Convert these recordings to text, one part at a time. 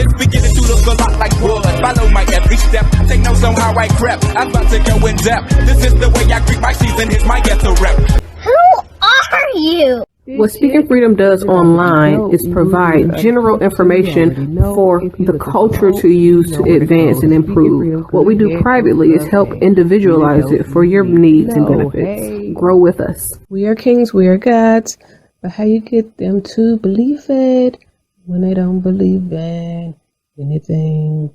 It's beginning to look a lot like wood. Follow my every step. Take notes on how I crept. I'm about to go in depth. This is the way I greet my season. Here's my ghetto rep. Who are you? What Speaking Freedom does online is provide general information for the culture to use to advance and improve. What we do privately is help individualize it for your needs and benefits. Grow with us. We are kings, we are gods, but how you get them to believe it when they don't believe in anything?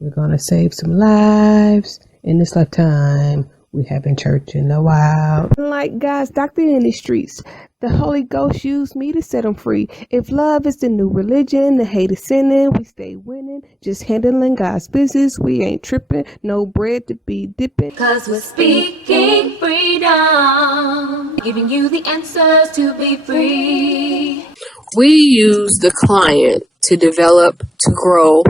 We're gonna save some lives in this lifetime. We haven't church in a while. Like God's doctor in the streets, the Holy Ghost used me to set them free. If love is the new religion, the hate is sinning, we stay winning. Just handling God's business, we ain't tripping. No bread to be dipping. Cause we're speaking freedom, giving you the answers to be free. We use the client to develop, to grow,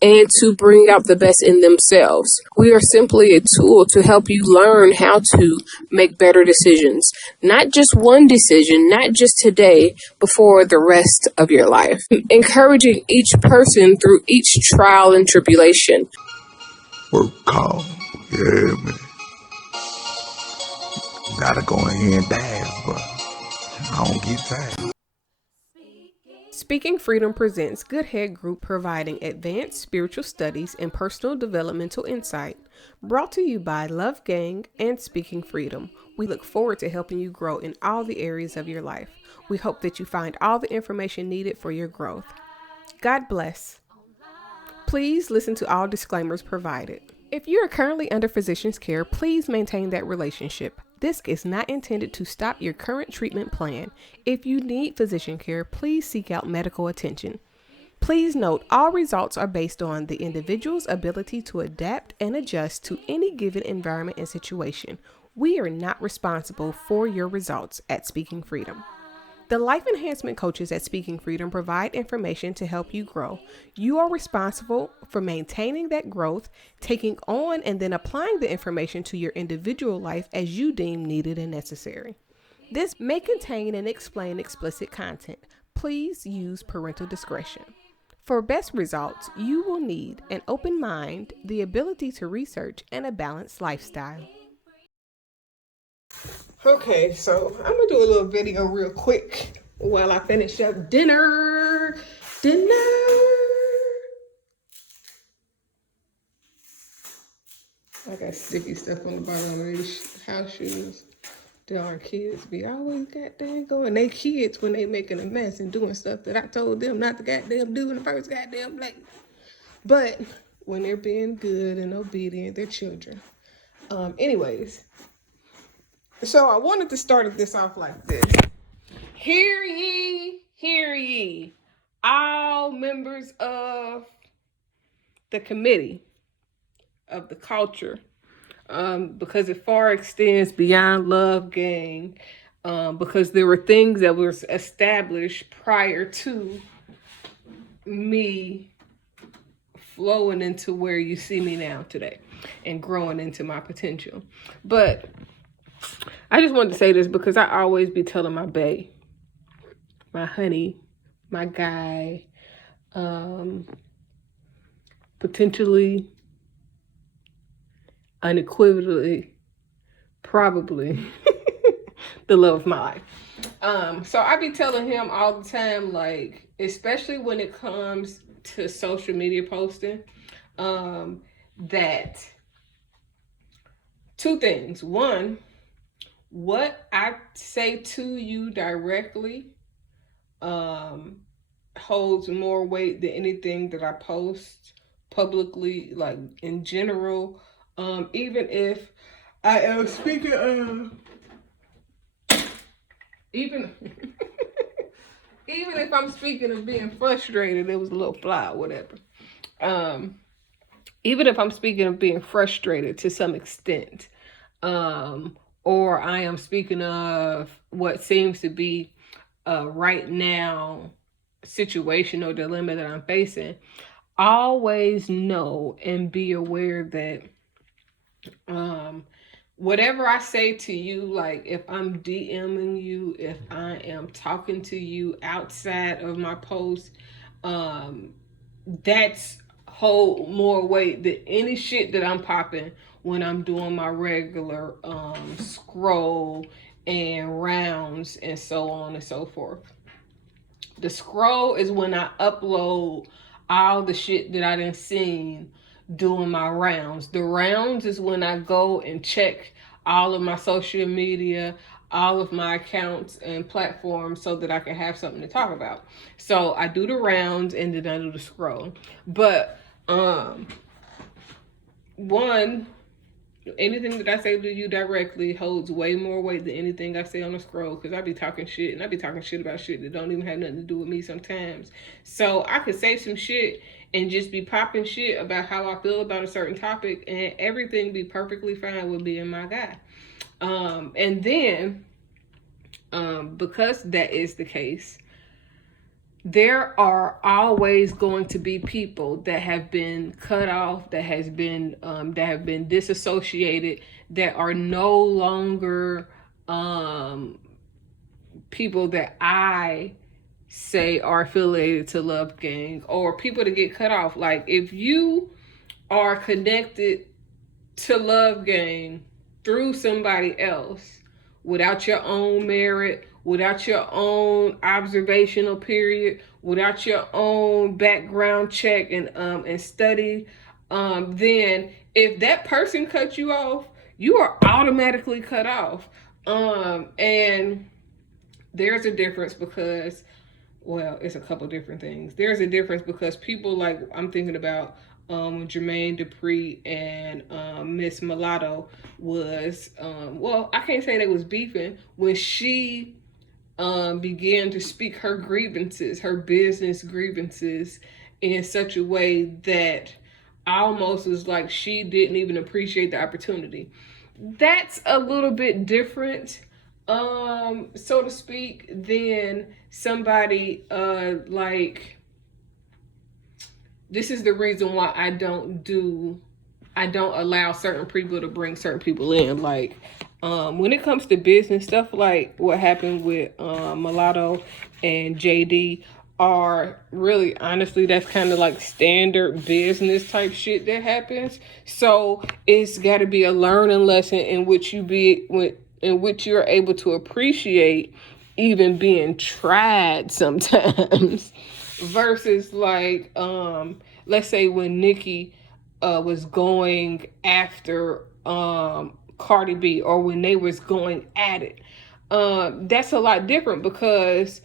and to bring out the best in themselves. We are simply a tool to help you learn how to make better decisions. Not just one decision, not just today, but for the rest of your life. Encouraging each person through each trial and tribulation. Work call. Yeah, man. Gotta go in here and dance, but I don't get tired. Speaking Freedom presents Good Head Group, providing advanced spiritual studies and personal developmental insight. Brought to you by Love Gang and Speaking Freedom. We look forward to helping you grow in all the areas of your life. We hope that you find all the information needed for your growth. God bless. Please listen to all disclaimers provided. If you are currently under physician's care, please maintain that relationship. This is not intended to stop your current treatment plan. If you need physician care, please seek out medical attention. Please note, all results are based on the individual's ability to adapt and adjust to any given environment and situation. We are not responsible for your results at Speaking Freedom. The life enhancement coaches at Speaking Freedom provide information to help you grow. You are responsible for maintaining that growth, taking on and then applying the information to your individual life as you deem needed and necessary. This may contain and explain explicit content. Please use parental discretion. For best results, you will need an open mind, the ability to research, and a balanced lifestyle. Okay, so I'm gonna do a little video real quick while I finish up dinner. I got sticky stuff on the bottom of these house shoes. Darn kids be always goddamn going. They kids when they making a mess and doing stuff that I told them not to goddamn do in the first goddamn place. But when they're being good and obedient, they're children. Anyways. So I wanted to start this off like this. Hear ye, all members of the committee of the culture, because it far extends beyond Love Gang, because there were things that were established prior to me flowing into where you see me now today and growing into my potential. But I just wanted to say this because I always be telling my bae, my honey, my guy, potentially, unequivocally, probably the love of my life. So I be telling him all the time, like, especially when it comes to social media posting, that two things. One, what I say to you directly holds more weight than anything that I post publicly, like in general. Even if I am speaking even if I'm speaking of being frustrated, it was a little fly or whatever. Even if I'm speaking of being frustrated to some extent, or I am speaking of what seems to be right now situation or dilemma that I'm facing, always know and be aware that whatever I say to you, like if I'm DMing you, if I am talking to you outside of my post, that's hold more weight than any shit that I'm popping when I'm doing my regular scroll and rounds and so on and so forth. The scroll is when I upload all the shit that I done seen doing my rounds. The rounds is when I go and check all of my social media, all of my accounts and platforms so that I can have something to talk about. So I do the rounds and then I do the scroll. But one, anything that I say to you directly holds way more weight than anything I say on the scroll, because I be talking shit, and I be talking shit about shit that don't even have nothing to do with me sometimes. So I could say some shit and just be popping shit about how I feel about a certain topic, and everything be perfectly fine with being my guy. And then, because that is the case, there are always going to be people that have been cut off, that have been disassociated, that are no longer people that I say are affiliated to Love Gang, or people that get cut off. Like, if you are connected to Love Gang through somebody else, without your own merit, without your own observational period, without your own background check and study, then if that person cuts you off, you are automatically cut off. And there's a difference because, well, it's a couple different things. There's a difference because people, like, I'm thinking about Jermaine Dupri and Miss Mulatto was, well, I can't say they was beefing when she began to speak her grievances, her business grievances, in such a way that almost was like she didn't even appreciate the opportunity. That's a little bit different, so to speak, than somebody like, this is the reason why I don't allow certain people to bring certain people in. Like, when it comes to business stuff, like what happened with Mulatto and JD, are really, honestly, that's kind of like standard business type shit that happens. So it's got to be a learning lesson in which you're able to appreciate even being tried sometimes. Versus, like, let's say when Nicki was going after Cardi B, or when they was going at it, that's a lot different, because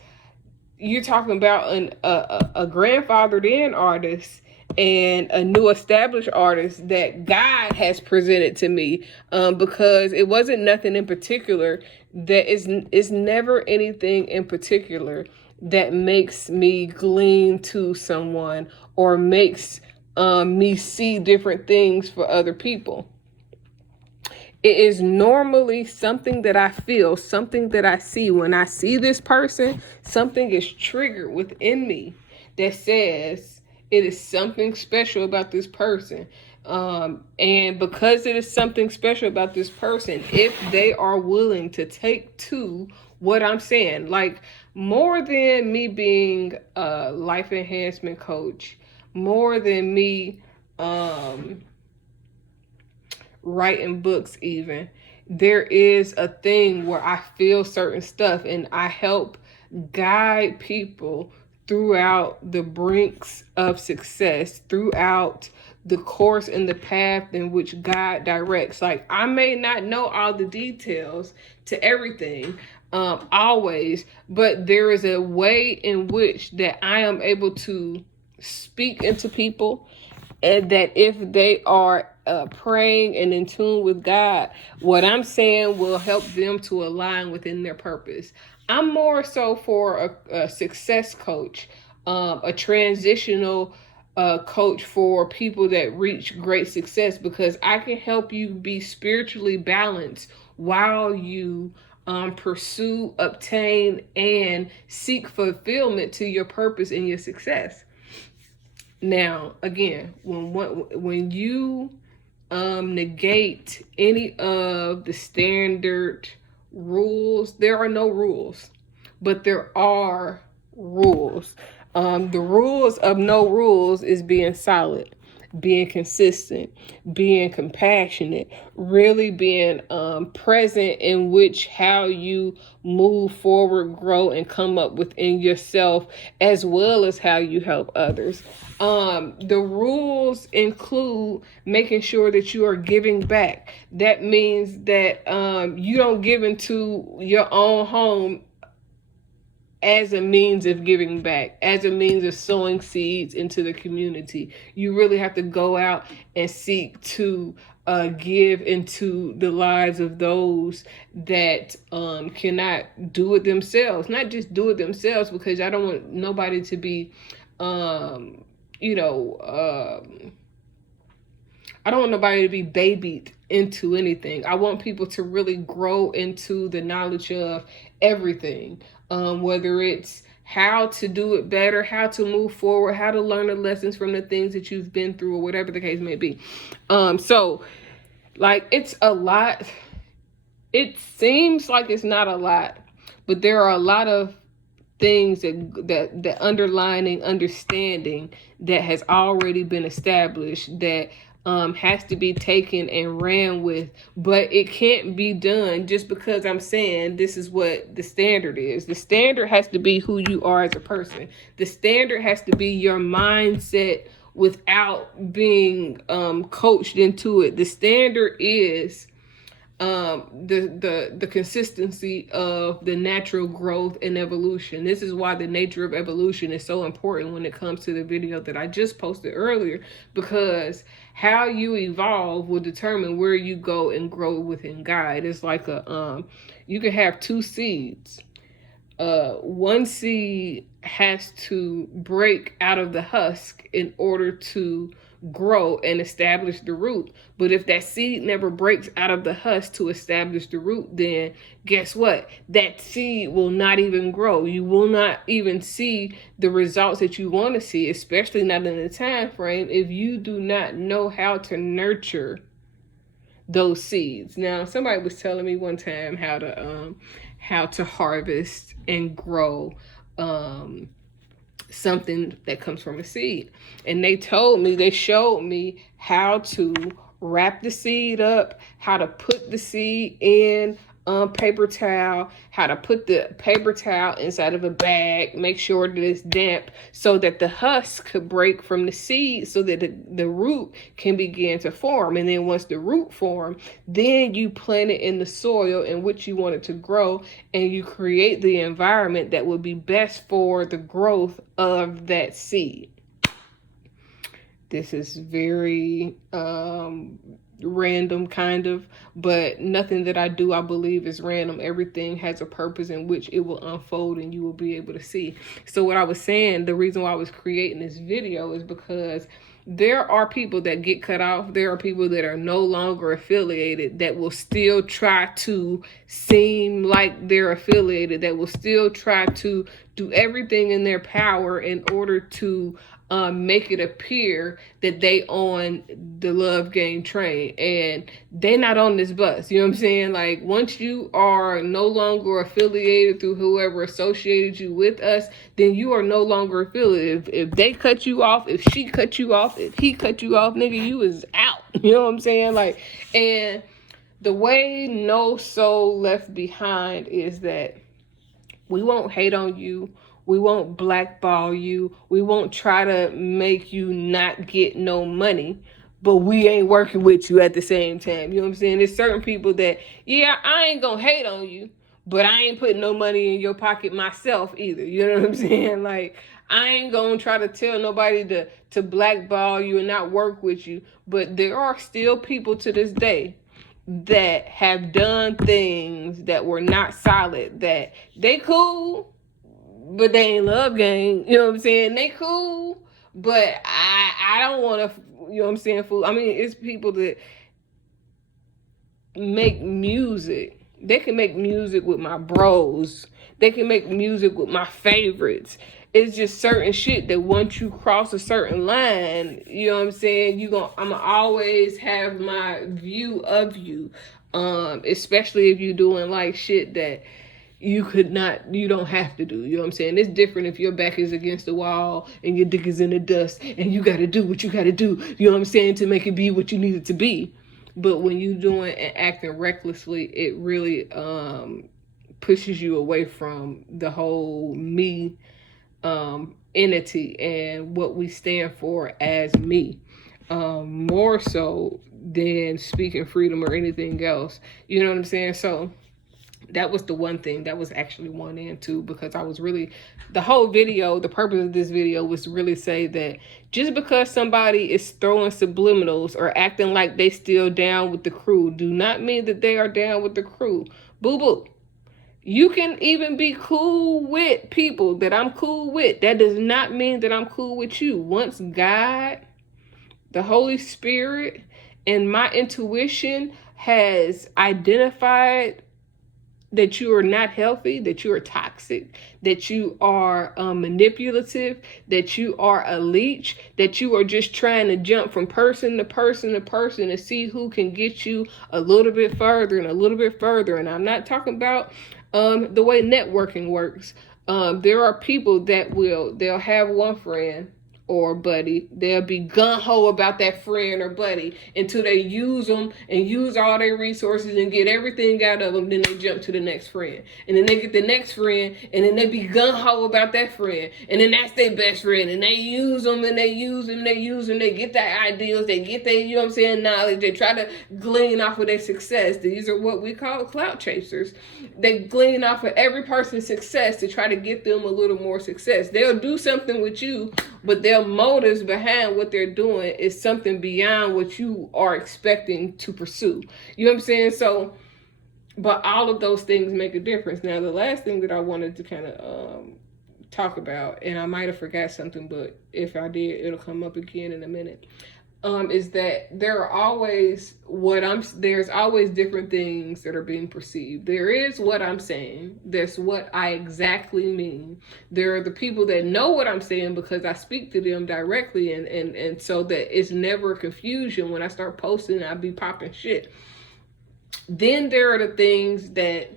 you're talking about a grandfathered in artist and a new established artist that God has presented to me, because it wasn't nothing in particular. That is never anything in particular that makes me glean to someone or makes me see different things for other people. It is normally something that I feel, something that I see. When I see this person, something is triggered within me that says it is something special about this person. And because it is something special about this person, if they are willing to take to what I'm saying, like, more than me being a life enhancement coach, more than me writing books even, there is a thing where I feel certain stuff and I help guide people throughout the brinks of success, throughout the course and the path in which God directs. Like, I may not know all the details to everything always, but there is a way in which that I am able to speak into people, and that if they are praying and in tune with God, what I'm saying will help them to align within their purpose. I'm more so for a success coach, a transitional coach for people that reach great success, because I can help you be spiritually balanced while you pursue, obtain, and seek fulfillment to your purpose and your success. Now, again, when you negate any of the standard rules, there are no rules, but there are rules. The rules of no rules is being solid, being consistent, being compassionate, really being present in which how you move forward, grow, and come up within yourself, as well as how you help others. The rules include making sure that you are giving back. That means that you don't give into your own home as a means of giving back, as a means of sowing seeds into the community. You really have to go out and seek to give into the lives of those that cannot do it themselves. Not just do it themselves, because I don't want nobody to be, I don't want nobody to be babied into anything. I want people to really grow into the knowledge of everything, whether it's how to do it better, how to move forward, how to learn the lessons from the things that you've been through, or whatever the case may be. So like, it's a lot. It seems like it's not a lot, but there are a lot of things that underlining understanding that has already been established that has to be taken and ran with. But it can't be done just because I'm saying this is what the standard is. The standard has to be who you are as a person. The standard has to be your mindset without being coached into it. The standard is the consistency of the natural growth and evolution. This is why the nature of evolution is so important when it comes to the video that I just posted earlier, because how you evolve will determine where you go and grow within God. It's like you can have two seeds. One seed has to break out of the husk in order to grow and establish the root. But if that seed never breaks out of the husk to establish the root, then guess what? That seed will not even grow. You will not even see the results that you want to see, especially not in the time frame, if you do not know how to nurture those seeds. Now, somebody was telling me one time how to harvest and grow something that comes from a seed. And they showed me how to wrap the seed up, how to put the seed in paper towel, how to put the paper towel inside of a bag, make sure that it's damp so that the husk could break from the seed so that the root can begin to form. And then once the root form, then you plant it in the soil in which you want it to grow, and you create the environment that will be best for the growth of that seed. This is very random kind of, but nothing that I do, I believe, is random. Everything has a purpose in which it will unfold and you will be able to see. So what I was saying, the reason why I was creating this video is because there are people that get cut off. There are people that are no longer affiliated that will still try to seem like they're affiliated, that will still try to do everything in their power in order to make it appear that they on the love game train, and they not on this bus. You know what I'm saying? Like, once you are no longer affiliated through whoever associated you with us, then you are no longer affiliated. If they cut you off, if she cut you off, if he cut you off, nigga, you is out. You know what I'm saying? Like, and the way No Soul Left Behind is that we won't hate on you. We won't blackball you. We won't try to make you not get no money, but we ain't working with you at the same time. You know what I'm saying? There's certain people that, yeah, I ain't gonna hate on you, but I ain't putting no money in your pocket myself either. You know what I'm saying? Like, I ain't gonna try to tell nobody to blackball you and not work with you. But there are still people to this day that have done things that were not solid, that they cool, but they ain't love gang. You know what I'm saying? They cool, but I don't want to, you know what I'm saying, fool. I mean, it's people that make music. They can make music with my bros. They can make music with my favorites. It's just certain shit that once you cross a certain line, you know what I'm saying, I'm gonna always have my view of you. Especially if you're doing like shit that you don't have to do. You know what I'm saying? It's different if your back is against the wall and your dick is in the dust and you got to do what you got to do, you know what I'm saying, to make it be what you need it to be. But when you doing and acting recklessly, it really pushes you away from the whole me entity and what we stand for as me, more so than speaking freedom or anything else. You know what I'm saying? So that was the one thing that was actually one and two, because I was really, the whole video, the purpose of this video was to really say that just because somebody is throwing subliminals or acting like they still down with the crew, do not mean that they are down with the crew. Boo boo. You can even be cool with people that I'm cool with. That does not mean that I'm cool with you. Once God, the Holy Spirit, and my intuition has identified that you are not healthy, that you are toxic, that you are manipulative, that you are a leech, that you are just trying to jump from person to person to person to see who can get you a little bit further and a little bit further. And I'm not talking about the way networking works. There are people that they'll have one friend or buddy, they'll be gung-ho about that friend or buddy until they use them and use all their resources and get everything out of them. Then they jump to the next friend, and then they get the next friend, and then they be gung-ho about that friend, and then that's their best friend, and they use them and they use them, they get their ideals, they get their, you know what I'm saying, knowledge, they try to glean off of their success. These are what we call clout chasers. They glean off of every person's success to try to get them a little more success. They'll do something with you, but their motives behind what they're doing is something beyond what you are expecting to pursue. You know what I'm saying? So, but all of those things make a difference. Now, the last thing that I wanted to kind of talk about, and I might have forgot something, but if I did, it'll come up again in a minute, is that there's always different things that are being perceived. There is what I'm saying. There's what I exactly mean. There are the people that know what I'm saying because I speak to them directly, and so that it's never confusion. When I start posting, I'll be popping shit. Then there are the things that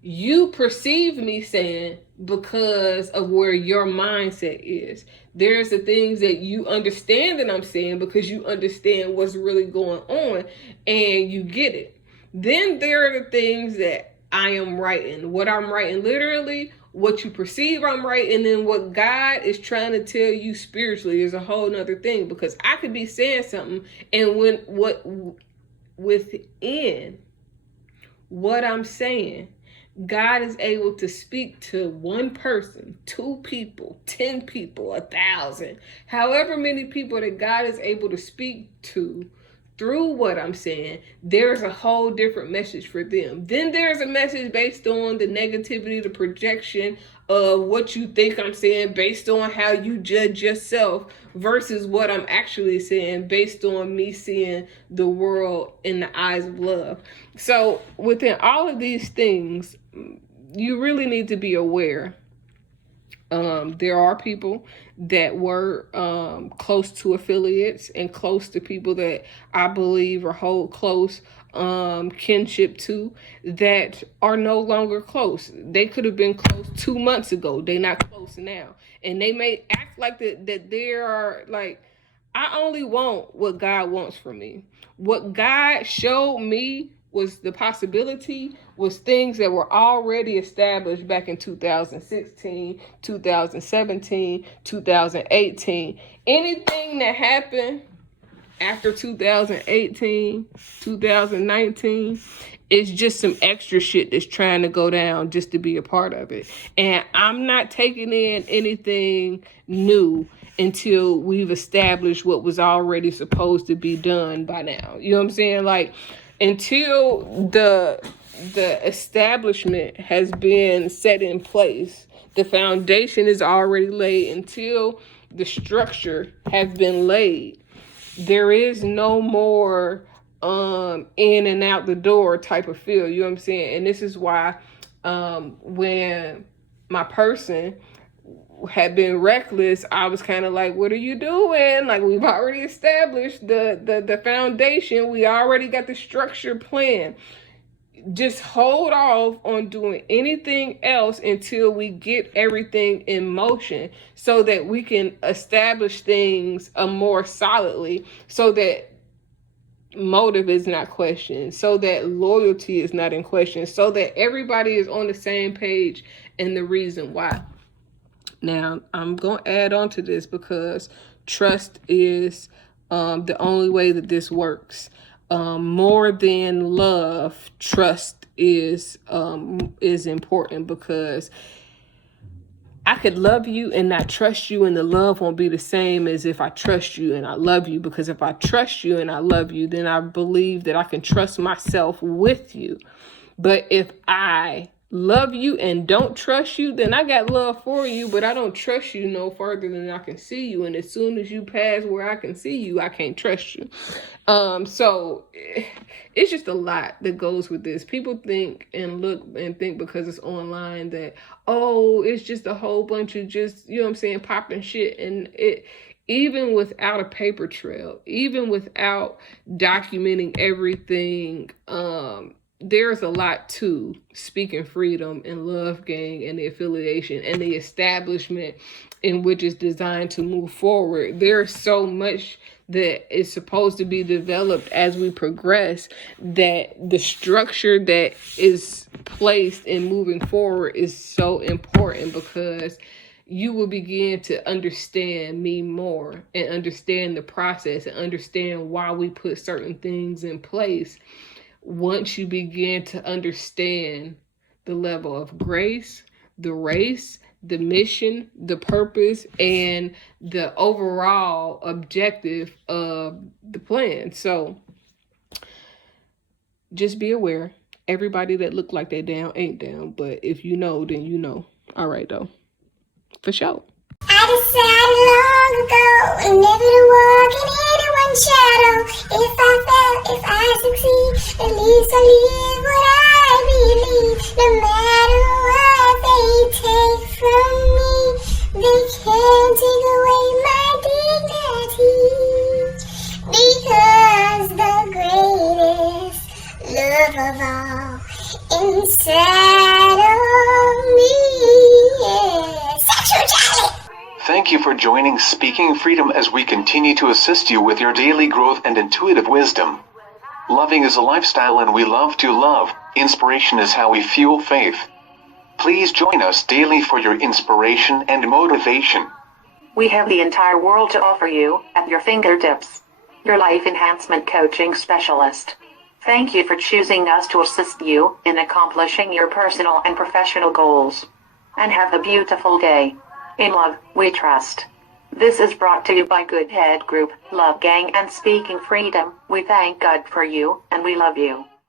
you perceive me saying because of where your mindset is. There's the things that you understand that I'm saying because you understand what's really going on and you get it. Then there are the things that I am writing. What I'm writing literally, what you perceive I'm writing, and then what God is trying to tell you spiritually is a whole nother thing, because I could be saying something and within what I'm saying, God is able to speak to one person, 2 people, 10 people, 1,000, however many people that God is able to speak to through what I'm saying. There's a whole different message for them. Then there's a message based on the negativity, the projection of what you think I'm saying based on how you judge yourself versus what I'm actually saying based on me seeing the world in the eyes of love. So within all of these things, you really need to be aware. There are people that were close to affiliates and close to people that I believe or hold close kinship to that are no longer close. They could have been close 2 months ago. They're not close now. And they may act like that they are like, I only want what God wants from me. What God showed me was the possibility, was things that were already established back in 2016, 2017, 2018. Anything that happened after 2018, 2019 is just some extra shit that's trying to go down just to be a part of it. And I'm not taking in anything new until we've established what was already supposed to be done by now. You know what I'm saying? Like, until the establishment has been set in place, the foundation is already laid, until the structure has been laid, there is no more in and out the door type of feel. You know what I'm saying? And this is why when my person had been reckless, I was kind of like, what are you doing? Like, we've already established the foundation. We already got the structure plan. just hold off on doing anything else until we get everything in motion, so that we can establish things more solidly, so that motive is not questioned, so that loyalty is not in question, so that everybody is on the same page and the reason why. Now, I'm going to add on to this because trust is the only way that this works. More than love, trust is important, because I could love you and not trust you, and the love won't be the same as if I trust you and I love you. Because if I trust you and I love you, then I believe that I can trust myself with you. But if I love you and don't trust you, then I got love for you, but I don't trust you no further than I can see you. And as soon as you pass where I can see you, I can't trust you. So it's just a lot that goes with this. People think and look and think because it's online that, oh, it's just a whole bunch of just, you know what I'm saying, popping shit. And even without a paper trail, even without documenting everything, there's a lot to Speaking Freedom and Love Gang and the affiliation and the establishment in which it's designed to move forward. There's so much that is supposed to be developed as we progress, that the structure that is placed in moving forward is so important, because you will begin to understand me more and understand the process and understand why we put certain things in place. Once you begin to understand the level of grace, the race, the mission, the purpose, and the overall objective of the plan. So just be aware. Everybody that look like they down ain't down. But if you know, then you know. All right, though. For sure. I decided long ago never to walk in anyone's shadow. If I fail, if I succeed, at least I live what I believe. No matter what they take from me, they can't take away my dignity. Because the greatest love of all inside of me is sexuality. Thank you for joining Speaking Freedom as we continue to assist you with your daily growth and intuitive wisdom. Loving is a lifestyle and we love to love. Inspiration is how we fuel faith. Please join us daily for your inspiration and motivation. We have the entire world to offer you at your fingertips. Your life enhancement coaching specialist. Thank you for choosing us to assist you in accomplishing your personal and professional goals. And have a beautiful day. In love, we trust. This is brought to you by Good Head Group, Love Gang and Speaking Freedom. We thank God for you, and we love you.